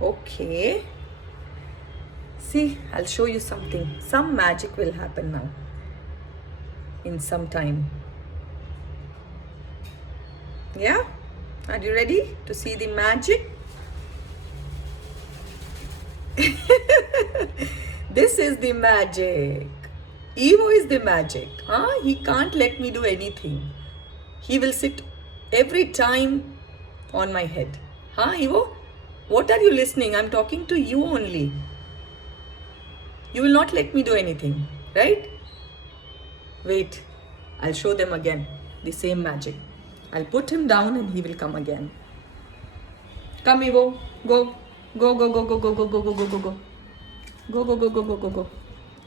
Okay. See, I'll show you something. Some magic will happen now. In some time. Yeah? Are you ready to see the magic? This is the magic. Evo is the magic. Huh? He can't let me do anything. He will sit every time on my head. Huh, Evo? What are you listening? I'm talking to you only. You will not let me do anything, right? Wait, I'll show them again the same magic. I'll put him down and he will come again. Come, Evo. Go. Go, go, go, go, go, go, go, go, go, go, go. Go, go, go, go, go, go, go.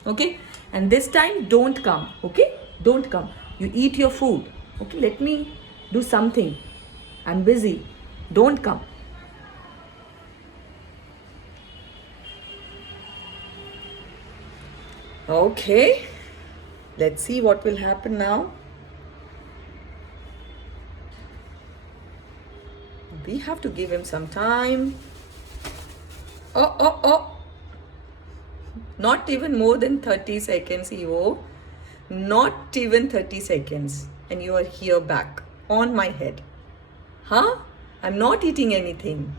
Okay? And this time, don't come. Okay? Don't come. You eat your food. Okay? Let me do something. I'm busy. Don't come. Okay. Let's see what will happen now. We have to give him some time. Oh, oh, oh. Not even more than 30 seconds, Evo. Not even 30 seconds. And you are here back on my head. Huh? I'm not eating anything.